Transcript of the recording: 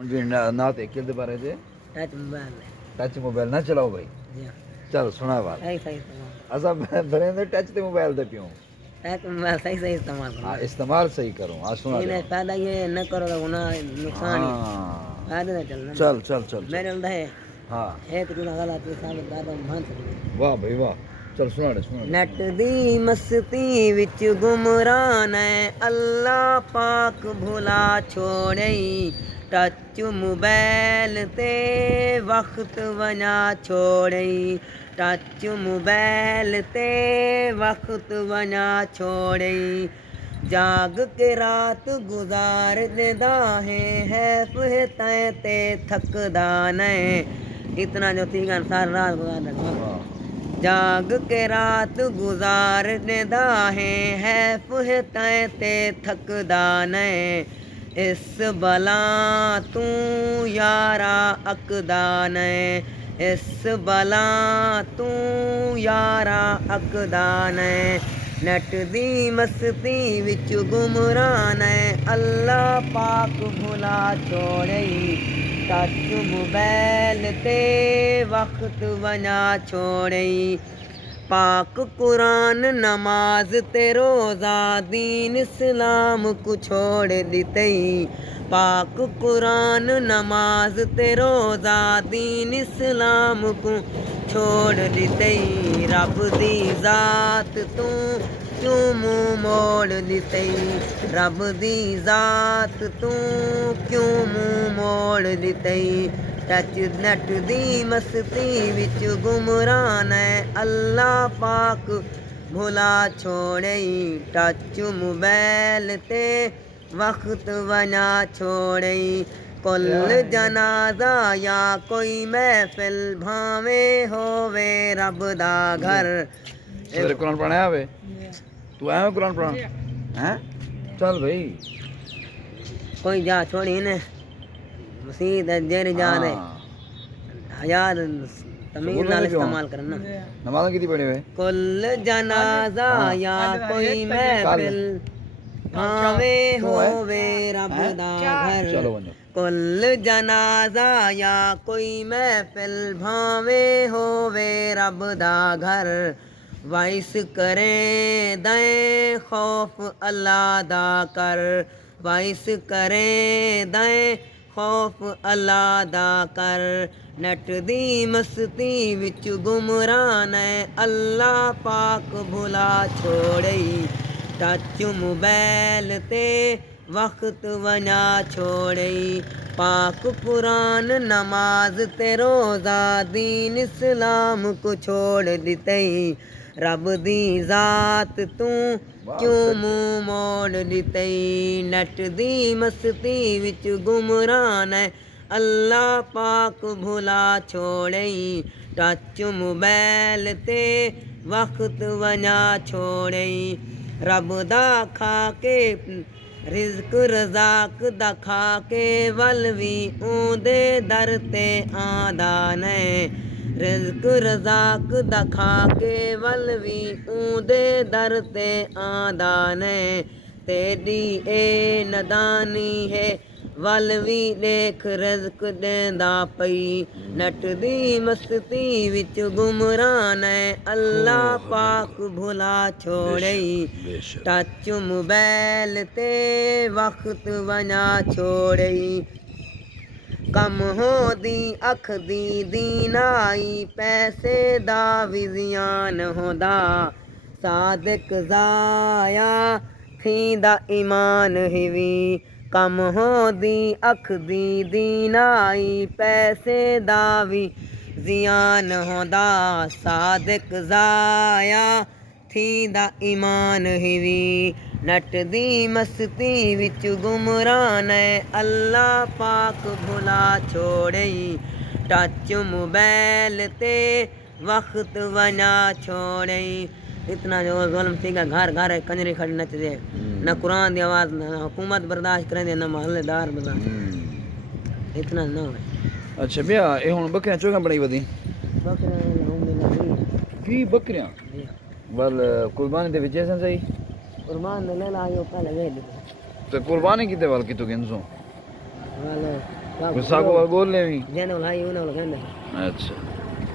जी ना ते किल दे बारे दे टच मोबाइल ना चलाओ भाई। चल सुना बात सही सही इस्तेमाल असा भरे दे टच ते मोबाइल दे पियो। टच मोबाइल सही सही इस्तेमाल हाँ करना। इस्तेमाल सही करो। हाँ सुना दे। इन्हें फायदा ये न करो तो गुनाह नुकसान ही हाँ फायदे ना चलना चल चल चल चल। मेरे अंदर हाँ है तो गुनाह गलत है साबित दादा मान सकते वाह भाई वाह। चल सुना दे सुना दे। नट दी मस्ती विच गुमरान है अल्लाह पाक भुला छोड़े टच मोबाइल ते वक्त वना छोड़े टच मोबाइल ते वक्त वना छोड़े जाग के रात गुजार देदा है तय ते थकदा नहीं इतना जो थी सारी रात गुजार देता वाह जाग के रात गुजार देदा है तय ते थकदा नहीं इस बला तू यारा अकदा नहीं इस बला तू यारा अकदा नहीं नट दी मस्ती विच गुमरान है अल्लाह पाक भुला छोड़े टच मोबाइल ते वक्त वना छोड़े पाक कुरान नमाज ते रोज़ा दीन इस्लाम को छोड़ दितई पाक कुरान नमाज ते रोज़ा दीन इस्लाम को छोड़ दितई रब दी ज़ात तू क्यों मुँह मोड़ दितई रब दी ज़ात तू क्यों मुँह मोड़ दितई टच नट दी मस्ती विच गुमरान है अल्लाह पाक भुला छोड़े टच मोबाइल ते वक्त वना छोड़े कुल जनाजा या कोई महफिल भावे होवे रब दा घर तेरे कुरान पढ़ने आवे तू आया कुरान पढ़न हैं चल भाई कोई जा छोड़ी ने मसीद जेर जा दे हजार तमीर नाल इस्तेमाल करना नमाज़ कितनी पढ़े हुए कुल जनाजा या कोई महफिल भावे होवे रब दा घर चलो बंदो कुल जनाजा या कोई महफिल भावे होवे रब दा घर वाइस करें दे खौफ अल्लाह दा कर वाइस करें दे खौफ अल्लाह दा कर नट दी मस्ती विच गुमरान है अल्लाह पाक भुला छोड़े टच मोबाइल ते वक्त वना छोड़े पाक कुरान नमाज ते रोज़ा दीन इस्लाम को छोड़ दितई रब दी ज़ात तू क्यों मुँह मोड़ दितई नट दी मस्ती विच गुमरान है अल्लाह पाक भुला छोड़े टच मोबाइल ते वक्त वना छोड़े रब दा खा के रिज़्क रज़ाक दा खा के वल भी ऊंदे दर ते आंदा ने रिज़्क रज़ाक दा खा के वल भी ऊंदे दर ते आंदा ने तेरी ए नदानी है वल भी देख रिज़्क देंदा पई नट दी मस्ती विच गुमरान है अल्लाह पाक भुला छोड़े टच मोबाइल ते वक्त वना छोड़े कम हो दी अख दी दीनाई पैसे दा विजियान होदा सादिक ज़ाया थींदा ईमान हिवी कम हो दी अख दी दीनाई पैसे दा भी जियान होदा सादिक ज़ाया थींदा ईमान हिवी नट दी मस्ती विच गुमरान है अल्लाह पाक भुला छोड़े टच मोबाइल ते वक्त वना छोड़े इतना जो ज़ुल्म थी घर घर कंजरी खड़ी नच दे न कुरान दी आवाज़ न हुकूमत बर्दाश्त करें न महल्लेदार बर्दाश्त इतना न हो अच्छा भैया ये हुन बकरियां चोगा बनाई वदी की बकरियां बल कुर्बानी दे विच ऐसा सही कुर्बान ले ला यो पहले वे तो कुर्बानी किते वाल की तो गिनसो वालो गुस्सा को बोल ले भी जेने भाई उन्हें कहंदे अच्छा